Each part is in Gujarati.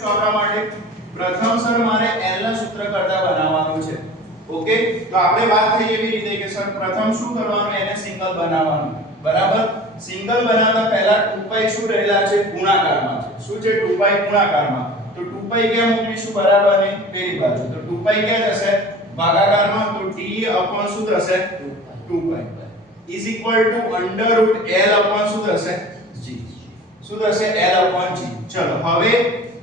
તો આપણા માટે પ્રથમ સર મારે L ના સૂત્ર કરતા બનાવવાનું છે. ઓકે, તો આપણે વાત થઈ એવી રીતે કે સર પ્રથમ શું કરવાનું, એને સિંગલ બનાવવાનું. બરાબર, સિંગલ બનાવતા પહેલા 2π શું રહેલા છે, ગુણાકારમાં છે. શું છે, 2π ગુણાકારમાં. તો 2π ક્યાં મૂકીશું, બરાબર ની પેલી બાજુ. તો 2π ક્યાં જશે, ભાગાકારમાં. તો t upon શું થશે, 2π is equal to under root L upon શું થશે, g. શું થશે, L upon g. ચલો હવે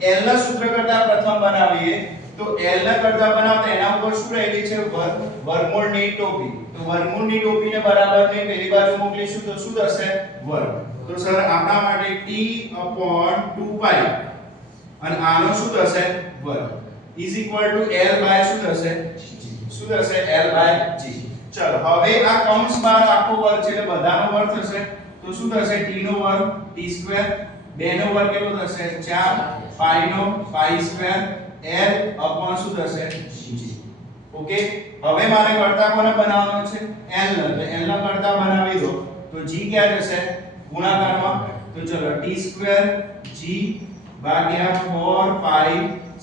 L ના સૂત્ર કરતા પ્રથમ બનાવીએ. તો L ના કરતા બનાવતા એના ઉપર શું રહેલી છે, વર્ગમૂળની ટોપી. તો વર્ગમૂળની ટોપીને બરાબરની પેલી બાજુ મોકલીશું તો શું થશે, વર્ગ. તો સર આપણા માટે t upon 2π અને આનો શું થશે, વર્ગ is equal to L by શું થશે, g. શું થશે, L by g. ચલો હવે આ કૌંસ બહાર આખો વર્ગ છે એટલે બધાનો વર્ગ થશે. તો શું થશે, t નો વર્ગ t2, 2 નો વર્ગ કેટલો થશે, 4, π નો π સ્ક્વેર, L upon શું થશે, g. ઓકે, હવે મારે કરતા કોને બનાવવાનો છે, L નો. તો L નો કરતા બનાવી દો. તો g ક્યાં જશે, ગુણાકારમાં. તો ચલો t2 g ભાગ્યા 4 π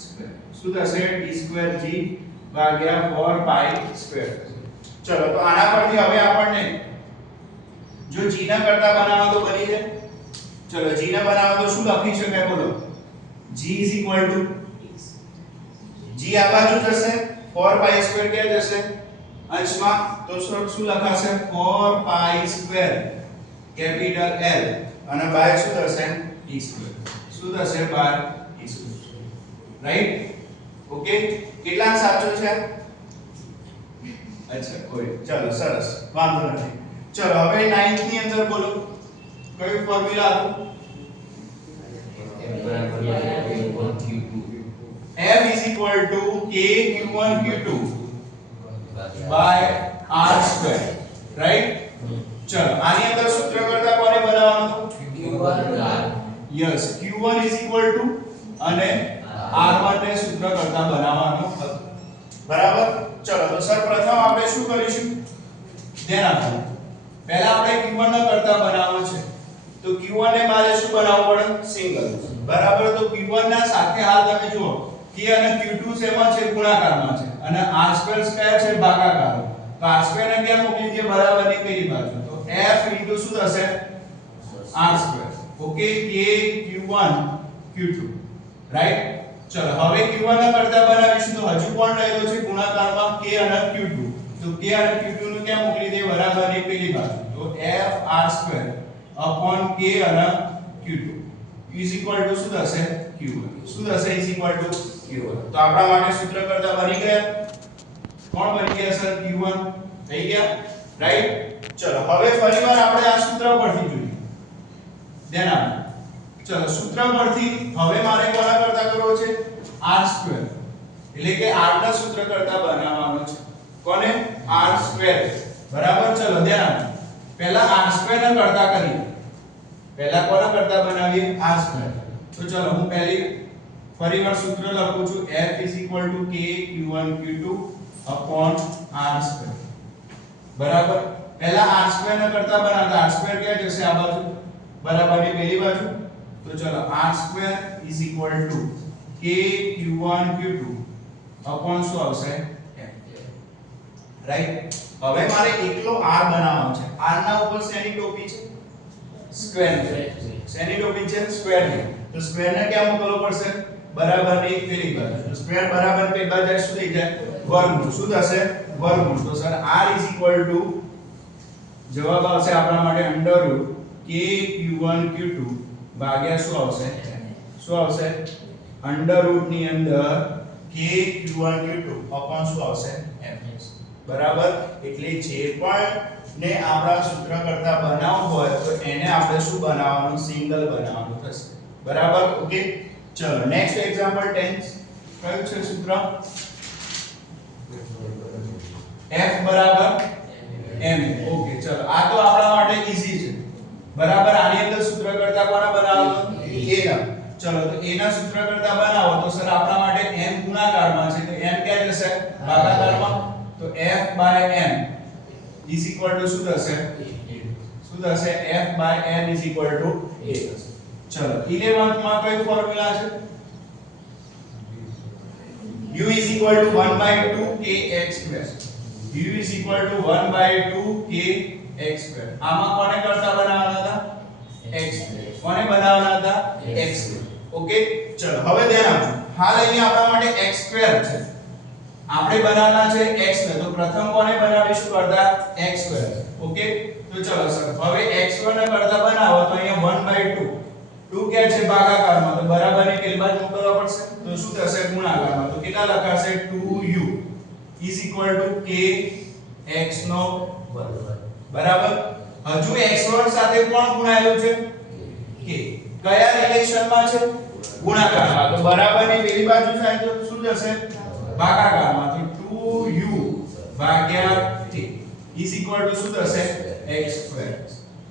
સ્ક્વેર. શું થશે, t2 g ભાગ્યા 4 π સ્ક્વેર. ચલો તો આના પરથી હવે આપણને જો g ના કરતા બનાવો તો બની જાય. ચલો g ના બનાવો તો શું લખી શકાય, બોલો. g is equal to g આ બાજુ જશે, 4 π સ્ક્વેર ક્યાં જશે, અંશમાં. તો શું લખાશે, 4 π સ્ક્વેર કેપિટલ L અને બાય શું થશે, t સ્ક્વેર. શું થશે, by t square. Right. Okay, કેટલા સાચો છે, અચ્છા કોઈ. ચલો સરસ, વાંધો નથી. ચલો હવે 9th ની અંદર બોલો કયું ફોર્મ્યુલા હતું, F is equal to k q1 q2 by r square. Right. ચલો આની અંદર સૂત્ર કરતા કોને બનાવવાનું હતું, q1 r. Yes, q1 is equal to અને r1 ને સૂત્ર કરતા બનાવવાનું હતું. બરાબર. ચલો તો સર પ્રથમ આપણે શું કરીશું, ધ્યાન આપો. પહેલા આપણે q1 ના કરતા બનાવવાનો છે. તો q1 ને મારે શું બનાવવું પડે, સિંગલ. બરાબર. તો q1 ના સાથે હાલ તમે જુઓ k અને q2 શેમાં છે, ગુણાકારમાં છે અને r2 કયા છે, ભાગાકાર. તો r2 ને ક્યાં મૂકી દઈએ, બરાબરની પેલી બાજુ. તો f * શું થશે, r2. Okay, k q1 q2. Right. ચલો હવે q1 ના કરતા બનાવીશું. તો હજુ કોણ રહેલો છે, ગુણાકારમાં k અને q2. તો k અને q2 ને ક્યાં મોકલી દે, બરાબરની પેલી બાજુ. તો f r2 upon k અને q2 is equal to શું થશે, q1. શું થશે, is equal to q1. તો આપણા માટે સૂત્ર કરતા બની ગયા. કોણ બની ગયા, સર, q1 થઈ ગયા. રાઈટ. ચલો હવે ફરીવાર આપણે આ સૂત્ર પરથી જોઈએ. ધ્યાન આપો. ચલો સૂત્ર પરથી હવે મારે કોના કરતા કરવો છે, r2. એટલે કે r ના સૂત્ર કરતા બનાવવાનો છે. કોને, r2. બરાબર. ચલો ધ્યાન આપો. પહેલા r2 ના કરતા કરીએ. પહેલા કોના કરતા બનાવીએ, r2. તો ચલો હું ફરીવાર સૂત્ર લખું છું, f is equal to k q1 q2 upon r2. બરાબર. પહેલા r2 ના કરતા બનાવતા, r2 ક્યાં જશે, આ બાજુ, બરાબરની પેલી બાજુ. તો ચલો r2 is equal to k q1 q2 upon શું આવશે, f. રાઈટ. હવે મારે એકલો r બનાવવાનો છે. r ના ઉપર શેની ટોપી છે, સ્ક્વેર. શેની ટોપી છે, સ્ક્વેર ની. તો સ્ક્વેર ને ક્યાં મોકલવો પડશે, બરાબરની પેલી બાજુ. તો સ્ક્વેર બરાબર પેલી બાજુ શું થઈ જાય, વર્ગમૂળ. શું થશે, વર્ગમૂળ. તો sir r is equal to જવાબ આવશે આપણા માટે under root k q1 q2 ભાગ્યા શું આવશે, શું આવશે, under root ની અંદર k q1 q2 upon શું આવશે, f. બરાબર. એટલે જે પણ ને આપણા સૂત્ર કરતા બનાવવું હોય તો એને આપણે શું બનાવવાનું, સિંગલ બનાવવાનું થશે. બરાબર. ઓકે. ચલો નેક્સ્ટ એક્ઝામ્પલ 10. કયું છે સૂત્ર, f બરાબર ma. ઓકે. ચલો આ તો આપણા માટે ઈઝી છે. બરાબર. આની અંદર સૂત્ર કરતા કોના બનાવવાનું, a ના. ચલો તો a ના સૂત્ર કરતા બનાવો તો સર આપણા માટે m ગુણાકારમાં છે. તો m ક્યાં જશે, ભાગાકારમાં. તો f by m is equal to શું થશે, શું થશે, f by m is equal to a. ચલો 11th માં કયું ફોર્મ્યુલા છે, u is equal to 1 by 2 kx square. u is equal to 1 by 2 kx square. આમાં કોને કરતા બનાવવાના હતા? x. કોને બનાવવાના હતા? x. ઓકે, ચલો હવે ધ્યાન આપજો. હાલ અહીંયા આપણા માટે x સ્ક્વેર છે. આપણે બનાવવાના છે x ને, તો પ્રથમ કોને બનાવીશું કરતા? x square. ઓકે, તો ચલો સર હવે x1 ને કરતા બનાવો તો અહીંયા 1 by 2 2 ક્યાં છે? ભાગાકારમાં, તો બરાબરની પેલી બાજુ મોકલવા પડશે. તો શું થશે? ગુણાકારમાં. તો કેટલા લખાશે? 2u is equal to k x નો વર્ગ. બરાબર. હજુ x1 સાથે કોણ ગુણાયેલું છે? k. કયા રિલેશનમાં છે? ગુણાકારમાં. તો બરાબરની પેલી બાજુ થાય તો શું થશે? ભાગાકારમાં. તો 2u ભાગ્યા k is equal to શું થશે? x square.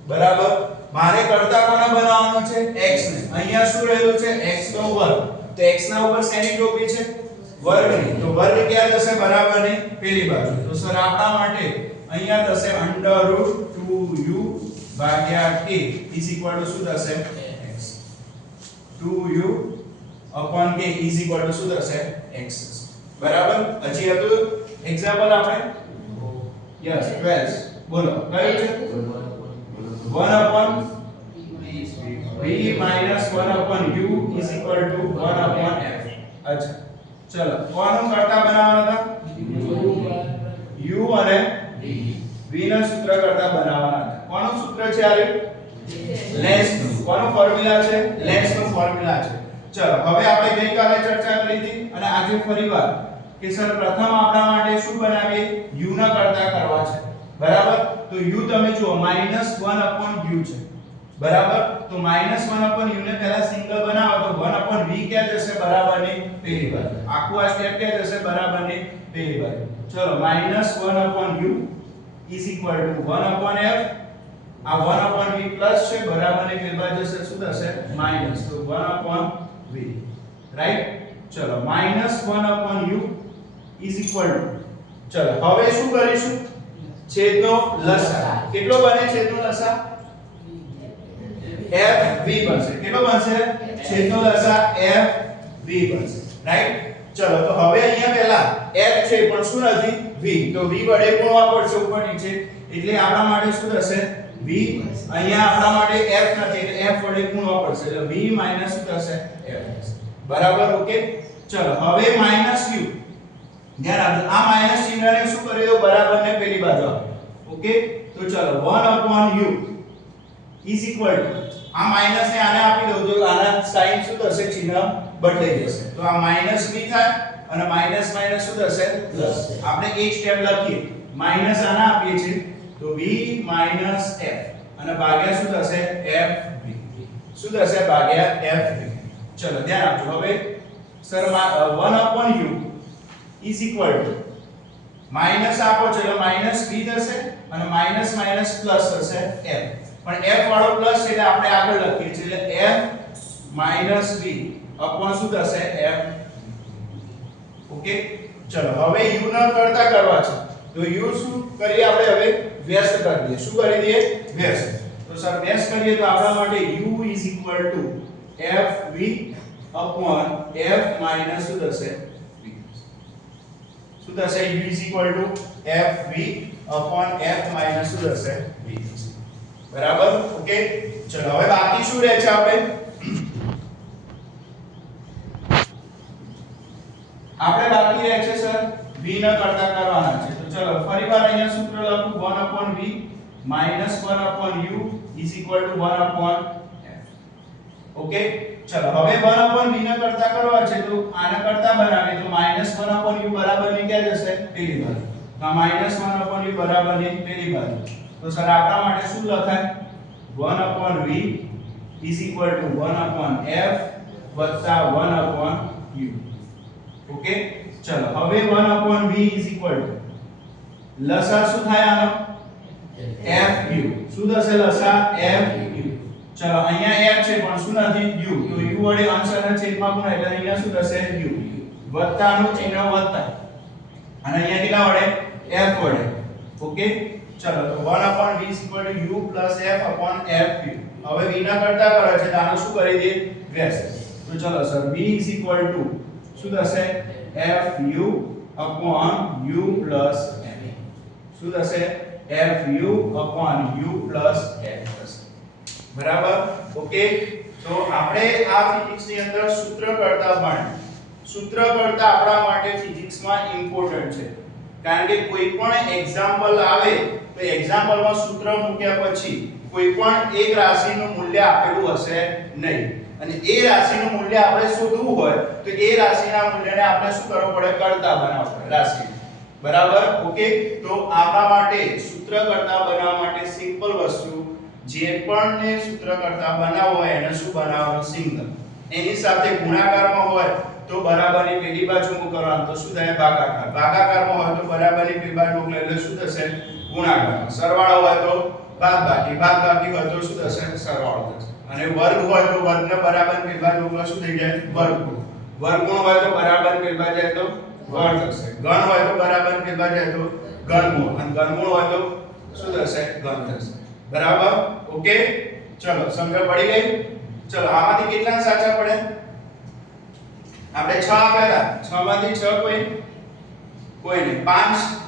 બરાબર. મારે કરતા કોને બનાવવાનો છે? x ને. અહીંયા શું રહેલું છે? x નો વર્ગ. તો x ના ઉપર શેની ટોપી છે? વર્ગની. તો વર્ગ ક્યાં જશે? બરાબરની પેલી બાજુ. તો સર આપણા માટે અહીંયા થશે √2u ભાગ્યા k is equal to શું થશે? x. 2u upon k is equal to શું થશે? x. બરાબર. હજી હતું એક્ઝામ્પલ આપણે? યસ 12. બોલો કયું છે? 1 upon v minus 1 upon u is equal to 1 upon f. अच्छा चलो કોનું કરતા બનાવવાના હતા? u અને v ના સૂત્ર કરતા બનાવવાના હતા. કોનું સૂત્ર છે આ? લેન્સ નું. કોનું ફોર્મ્યુલા છે? લેન્સ નું ફોર્મ્યુલા છે. ચલો હવે આપણે ગઈકાલે ચર્ચા કરી હતી અને આજે ફરીવાર કે સર પ્રથમ આપણા માટે શું બનાવીએ? u ના કરતા કરવા છે. બરાબર. તો u તમે જુઓ -1 upon u છે. બરાબર. તો -1 upon u ને પહેલા સિંગલ બનાવો તો 1 upon v ક્યાં જશે? બરાબરની પેલી બાજુ. આખું આ સ્ટેપ ક્યાં જશે? બરાબરની પેલી બાજુ. ચલો -1 upon u is equal to 1 upon f. આ 1 upon v પ્લસ છે, બરાબરની પેલી બાજુ જશે શું થશે? માઈનસ. તો 1 upon v. રાઈટ. ચલો -1 upon u is equal to, ચલો હવે શું કરીશું? છેદનો લસા. કેટલો બને છેદનો લસા? f v બનશે. કેટલો બનશે? છેદનો લસા f v બનશે. રાઈટ. ચલો તો હવે અહીંયા પહેલા f છે પણ શું નથી? v. તો v વડે ગુણવા પડશે ઉપર નીચે. એટલે આપણા માટે શું થશે? v. અહીંયા આપણા માટે f નથી એટલે f વડે ગુણવા પડશે. એટલે v માઈનસ શું થશે? f. બરાબર. ઓકે. ચલો હવે -u. ધ્યાન આપજો. આ માઈનસ ચિહ્નને શું કરી દો? બરાબરને પેલી બાજુ આપો. ઓકે. તો ચલો 1 upon u is equal to, આ માઈનસ ને આને આપી દઉં તો આના સાઈન શું થશે? ચિહ્ન બદલાઈ જશે. તો આ માઈનસ v થાય અને માઈનસ માઈનસ શું થશે? પ્લસ. આપણે એક સ્ટેપ લખીએ. માઈનસ આના આપીએ છીએ તો v માઈનસ f અને ભાગ્યા શું થશે? f v. શું થશે? ભાગ્યા f v. ચલો ધ્યાન આપજો. હવે sir 1 upon u is equal to minus આપો છો એટલે માઈનસ v થશે અને માઈનસ માઈનસ પ્લસ થશે f. પણ f વાળો પ્લસ છે એટલે આપણે આગળ લખીએ છીએ એટલે f માઈનસ v અપોન શું થશે? f. ઓકે. ચલો હવે u ન કરતા કરવા છે તો u શું કરીએ આપણે? હવે વ્યસ્ત કરી દઈએ. શું કરી દઈએ? વ્યસ્ત. તો સર વ્યસ્ત કરીએ તો આપણા માટે u is equal to f v upon f minus શું થશે? v. શું થશે? u is equal to f v upon f minus શું થશે? v. બરાબર. ઓકે. ચલો હવે બાકી શું રહે છે? આપણે બાકી રહે છે સર v ન કરતા કરવાના છે. તો ચલો ફરીવાર અહીંયા સૂત્ર લખું 1 upon v minus 1 upon u is equal to 1 upon f. Okay. ચલો હવે 1 upon v ન કરતા કરવા છે તો આના કરતા બનાવીએ તો -1 upon u બરાબર ની ક્યાં જશે? પેલી બાજુ. તો -1 upon u બરાબર ની પેલી બાજુ. તો સર આપણા માટે શું લખાય? 1 upon v is equal to 1 upon f વત્તા 1 upon u. ઓકે. ચલો હવે 1 upon v is equal to લસા શું થાય આનો? fu. શું થશે લસા? fu. ચલો અહીંયા f છે પણ શું નથી? u. તો u વડે અંશના છેદમાં ગુણાય એટલે અહીંયા શું થશે? u. વત્તાનું ચિહ્ન વત્તા અને અહીંયા કેટલા વડે? f વડે. ઓકે. ચલો તો 1 upon v is equal to u plus f upon fu. હવે v ના કરતા કરે છે તો આનો શું કરી દઈએ? વ્યસ્ત. તો ચલો sir v is equal to શું થશે fu upon u plus n શું થશે fu upon u plus n થશે બરાબર ઓકે તો આપણે આ ફિઝિક્સ ની અંદર સૂત્ર કરતા આપણા માટે ફિઝિક્સ માં ઇમ્પોર્ટન્ટ છે કારણ કે કોઈ પણ એક્ઝામ્પલ આવે તો એક્ઝામ્પલ માં સૂત્ર મૂક્યા પછી કોઈ પણ એક રાશિનું મૂલ્ય આપેલું હશે નહીં અને એ રાશિનું મૂલ્ય આપણે શોધવું હોય તો એ રાશિના મૂલ્યને આપણે શું કરવું પડે કરતા બનાવવું પડે રાશિ બરાબર ઓકે તો આપણા માટે સૂત્ર કરતા બનાવવા માટે સિમ્પલ વસ્તુ જે પણ ને સૂત્ર કરતા બનાવવો હોય એને શું બનાવવાનું સિંગલ એની સાથે ગુણાકારમાં હોય તો બરાબરની પેલી બાજુ મૂક કરવાનું તો શું થાય ભાગાકારમાં હોય તો બરાબરની પેલી બાજુ મૂક એટલે શું થશે ગુણાકાર સરવાળો હોય તો બાદબાકી હોય તો શું થશે સરવાળો થશે અને વર્ગ હોય તો વર્ગને બરાબર પેલી બાજુ મૂક શું થઈ જાય વર્ગમૂળ વર્ગમૂળ હોય તો બરાબર પેલી બાજુ જાય તો વર્ગ થશે ઘન હોય તો બરાબર પેલી બાજુ જાય તો ઘનમૂળ અને ઘનમૂળ હોય તો શું થશે ઘન થશે બરાબર ઓકે ચલો સમજ પડી ગઈ ચલો આમાંથી કેટલા સાચા પડે આપણે 6 આપ્યા હતા 6 માંથી 6 કોઈ નહીં 5